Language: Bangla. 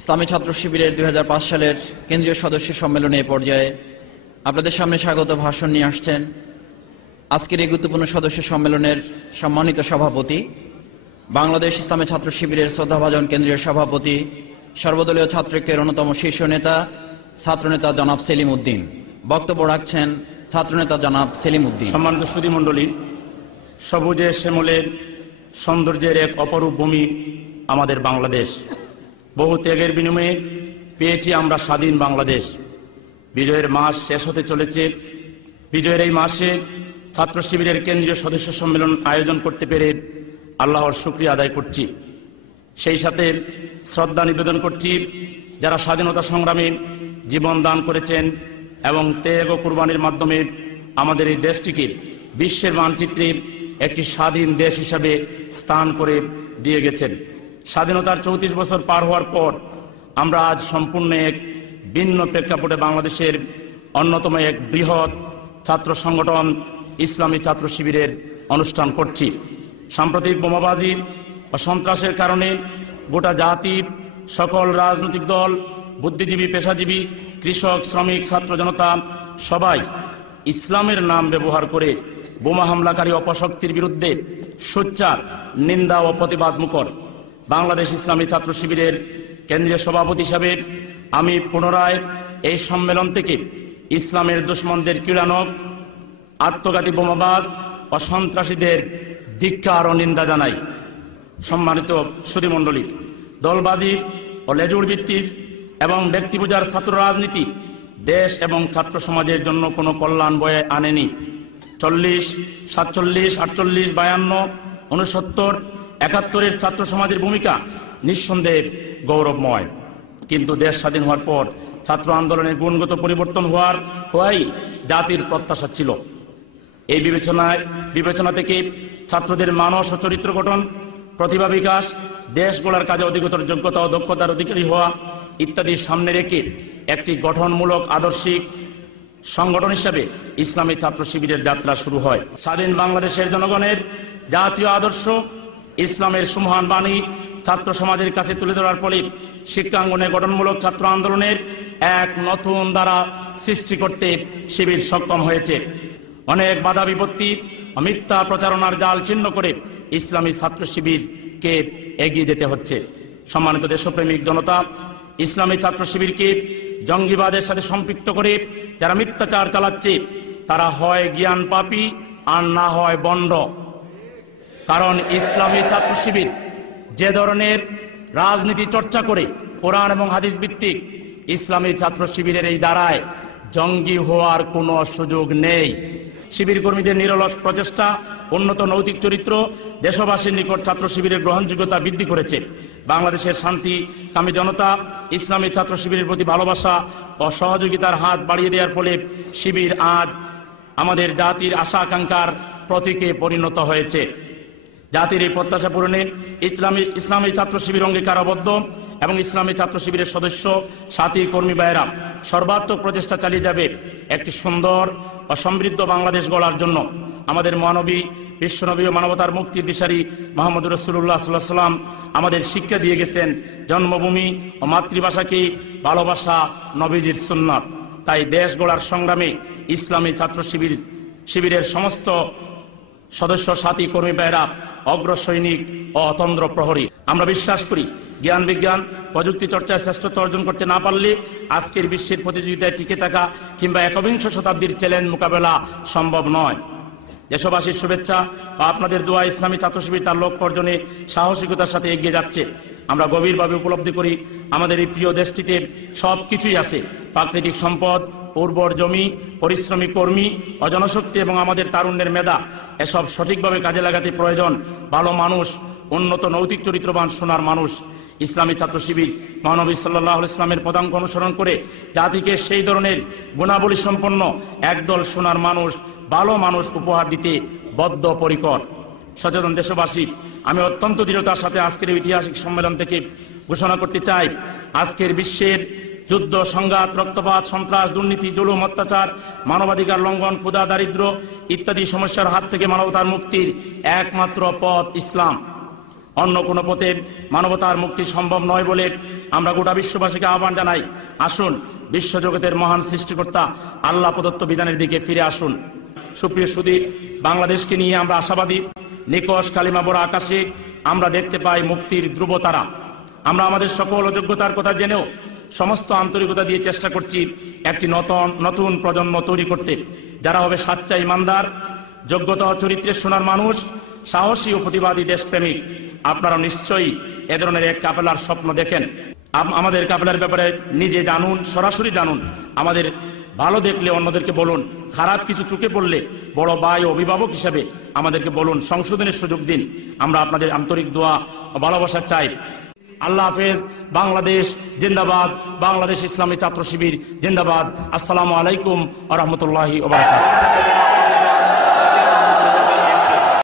ইসলামী ছাত্র শিবিরের দুই হাজার পাঁচ সালের কেন্দ্রীয় সদস্য সম্মেলনে এ পর্যায়ে আপনাদের সামনে স্বাগত ভাষণ নিয়ে আসছেন আজকের এই গুরুত্বপূর্ণ সদস্য সম্মেলনের সম্মানিত সভাপতি, বাংলাদেশ ইসলামী ছাত্র শিবিরের শ্রদ্ধাভাজন কেন্দ্রীয় সভাপতি, সর্বদলীয় ছাত্রকের অন্যতম শীর্ষ নেতা, ছাত্রনেতা জনাব সেলিম উদ্দিন। বক্তব্য রাখছেন ছাত্রনেতা জনাব সেলিম উদ্দিন। সম্মানিত সুদী মণ্ডলী সবুজে শ্যামলের সৌন্দর্যের এক অপরূপ ভূমি আমাদের বাংলাদেশ। বহু ত্যাগের বিনিময়ে পেয়েছি আমরা স্বাধীন বাংলাদেশ। বিজয়ের মাস শেষ হতে চলেছে। বিজয়ের এই মাসে ছাত্র শিবিরের কেন্দ্রীয় সদস্য সম্মেলন আয়োজন করতে পেরে আল্লাহর শুক্রিয়া আদায় করছি। সেই সাথে শ্রদ্ধা নিবেদন করছি যারা স্বাধীনতা সংগ্রামে জীবন দান করেছেন এবং ত্যাগ ও কুরবানির মাধ্যমে আমাদের এই দেশটিকে বিশ্বের মানচিত্রে একটি স্বাধীন দেশ হিসাবে স্থান করে দিয়ে গেছেন। স্বাধীনতার চৌত্রিশ বছর পার হওয়ার পর আমরা আজ সম্পূর্ণ এক ভিন্ন প্রেক্ষাপটে বাংলাদেশের অন্যতম এক বৃহৎ ছাত্র সংগঠন, ইসলামী ছাত্র শিবিরের অনুষ্ঠান করছি। সাম্প্রতিক বোমাবাজি ও সন্ত্রাসের কারণে গোটা জাতি, সকল রাজনৈতিক দল, বুদ্ধিজীবী, পেশাজীবী, কৃষক, শ্রমিক, ছাত্র জনতা, সবাই ইসলামের নাম ব্যবহার করে বোমা হামলাকারী অপশক্তির বিরুদ্ধে সোচ্চার, নিন্দা ও প্রতিবাদ মুখর। বাংলাদেশ ইসলামী ছাত্র শিবিরের কেন্দ্রীয় সভাপতি হিসাবে আমি পুনরায় এই সম্মেলন থেকে ইসলামের দুশ্মনদের কিরানক আত্মঘাতী বোমাবাদ ও সন্ত্রাসীদের ধিক্কার ও নিন্দা জানাই। সম্মানিত সুধীমণ্ডলী, দলবাজি ও লেজুর ভিত্তির এবং ব্যক্তি পূজার ছাত্র রাজনীতি দেশ এবং ছাত্র সমাজের জন্য কোনো কল্যাণ বয়ে আনেনি। চল্লিশ, সাতচল্লিশ, আটচল্লিশ, বায়ান্ন উনসত্তর একাত্তরের ছাত্র সমাজের ভূমিকা নিঃসন্দেহে গৌরবময়। কিন্তু দেশ স্বাধীন হওয়ার পর ছাত্র আন্দোলনের গুণগত পরিবর্তন হওয়ার, হওয়াই জাতির প্রত্যাশা ছিল। এই বিবেচনায়, বিবেচনা থেকে ছাত্রদের মানস ও চরিত্র গঠন, প্রতিভা বিকাশ, দেশ গড়ার কাজে অধিকতর যোগ্যতা ও দক্ষতার অধিকারী হওয়া ইত্যাদি সামনে রেখে একটি গঠনমূলক আদর্শিক সংগঠন হিসাবে ইসলামী ছাত্র শিবিরের যাত্রা শুরু হয়। স্বাধীন বাংলাদেশের জনগণের জাতীয় আদর্শ ইসলামের সুমহান বাণী ছাত্র সমাজের কাছে তুলে ধরার ফলে শিক্ষাঙ্গনে গঠনমূলক ছাত্র আন্দোলনের এক নতুন দ্বারা সৃষ্টি করতে শিবির সক্ষম হয়েছে। অনেক বাধা বিপত্তি মিথ্যা প্রচারণার জাল চিহ্ন করে ইসলামী ছাত্র শিবিরকে এগিয়ে যেতে হচ্ছে। সম্মানিত দেশপ্রেমিক জনতা, ইসলামী ছাত্র শিবিরকে জঙ্গিবাদের সাথে সম্পৃক্ত করে যারা মিথ্যাচার চালাচ্ছে, তারা হয় জ্ঞান পাপী আর না হয় বন্ড। কারণ ইসলামী ছাত্র শিবির যে ধরনের রাজনীতি চর্চা করে কোরআন এবং হাদিস ভিত্তিক ইসলামী ছাত্র শিবিরের এই দ্বারায় জঙ্গি হওয়ার কোনো সুযোগ নেই। শিবির কর্মীদের নিরলস প্রচেষ্টা, উন্নত নৈতিক চরিত্র, দেশবাসীর নিকট ছাত্র শিবিরের গ্রহণযোগ্যতা বৃদ্ধি করেছে। বাংলাদেশের শান্তি কামী জনতা ইসলামী ছাত্র শিবিরের প্রতি ভালোবাসা ও সহযোগিতার হাত বাড়িয়ে দেওয়ার ফলে শিবির আজ আমাদের জাতির আশা আকাঙ্ক্ষার প্রতীকে পরিণত হয়েছে। জাতির এই প্রত্যাশা পূরণে ইসলামী ইসলামী ছাত্র শিবির অঙ্গীকারাবদ্ধ এবং ইসলামী ছাত্র শিবিরের সদস্য, সাথী, কর্মী ভাইয়েরা, সর্বাত্মক প্রচেষ্টা চালিয়ে যাবে একটি সুন্দর ও সমৃদ্ধ বাংলাদেশ গড়ার জন্য। আমাদের মানবী বিশ্বনবী ও মানবতার মুক্তির দিশারি মোহাম্মদ রসুল্লাহ সাল্লাহ সাল্লাম আমাদের শিক্ষা দিয়ে গেছেন জন্মভূমি ও মাতৃভাষাকে ভালোবাসা নবীজির সুন্নত। তাই দেশ গড়ার সংগ্রামে ইসলামী ছাত্র শিবির, শিবিরের সমস্ত সদস্য, সাথী, কর্মী ভাইয়েরা অগ্র সৈনিক অতন্দ্র প্রহরী। আমরা বিশ্বাস করি, জ্ঞান বিজ্ঞান, প্রযুক্তি চর্চায় শ্রেষ্ঠত্ব অর্জন করতে না পারলে আজকের বিশ্বের প্রতিযোগিতায় টিকে থাকা কিংবা একবিংশ শতাব্দীর চ্যালেঞ্জ মোকাবেলা সম্ভব নয়। দেশবাসীর শুভেচ্ছা আপনাদের দোয়া ইসলামী ছাত্র শিবির তার লক্ষ্য অর্জনে সাহসিকতার সাথে এগিয়ে যাচ্ছে। আমরা গভীরভাবে উপলব্ধি করি, আমাদের এই প্রিয় দেশটিতে সব কিছুই আছে। প্রাকৃতিক সম্পদ উর্বর জমি, পরিশ্রমী কর্মী, অজনশক্তি এবং আমাদের তারুণ্যের মেধা, এসব সঠিকভাবে কাজে লাগাতে প্রয়োজন। ভালো মানুষ, উন্নত নৈতিক চরিত্রবান সোনার মানুষ। ইসলামী ছাত্র শিবির মহানবী সাল্লাহ ইসলামের পদাঙ্ক অনুসরণ করে জাতিকে সেই ধরনের গুণাবলী সম্পন্ন একদল সোনার মানুষ, ভালো মানুষ উপহার দিতে বদ্ধপরিকর। সচেতন দেশবাসী, আমি অত্যন্ত দৃঢ়তার সাথে আজকের ঐতিহাসিক সম্মেলন থেকে ঘোষণা করতে চাই। আজকের বিশ্বের যুদ্ধ, সংঘাত, রক্তপাত, সন্ত্রাস, দুর্নীতি, জুলুম, অত্যাচার, মানবাধিকার লঙ্ঘন ক্ষুদা দারিদ্র ইত্যাদি সমস্যার হাত থেকে মানবতার মুক্তির একমাত্র পথ ইসলাম। অন্য কোনো পথে মানবতার মুক্তি সম্ভব নয় বলে আমরা গোটা বিশ্ববাসীকে আহ্বান জানাই। আসুন, বিশ্বজগতের মহান সৃষ্টিকর্তা আল্লাহ প্রদত্ত বিধানের দিকে ফিরে আসুন। সুপ্রিয় সুদী বাংলাদেশকে নিয়ে আমরা আশাবাদী। নিকশ কালিমা বড় আকাশে আমরা দেখতে পাই মুক্তির ধ্রুবতারা। আমরা আমাদের সকল অযোগ্যতার কথা জেনেও সমস্ত আন্তরিকতা দিয়ে চেষ্টা করছি একটি নতুন নতুন প্রজন্ম তৈরি করতে। যারা হবে সাচ্চা ইমানদার, যোগ্যতা চরিত্রের সোনার মানুষ, সাহসী ও প্রতিবাদী দেশপ্রেমিক, আপনারা নিশ্চয়ই এ ধরনের এক কাফেলার স্বপ্ন দেখেন। আমাদের কাফেলার ব্যাপারে নিজে জানুন, সরাসরি জানুন। আমাদের ভালো দেখলে অন্যদেরকে বলুন, খারাপ কিছু চোখে পড়লে বড় ভাই অভিভাবক হিসেবে আমাদেরকে বলুন, সংশোধনের সুযোগ দিন। আমরা আপনাদের আন্তরিক দোয়া ভালোবাসা চাই। আল্লাহ হাফেজ বাংলাদেশ জিন্দাবাদ বাংলাদেশ ইসলামী ছাত্র শিবির জিন্দাবাদ। আসসালামু আলাইকুম আ রহমতুল্লাহি ওবরাকাতুহু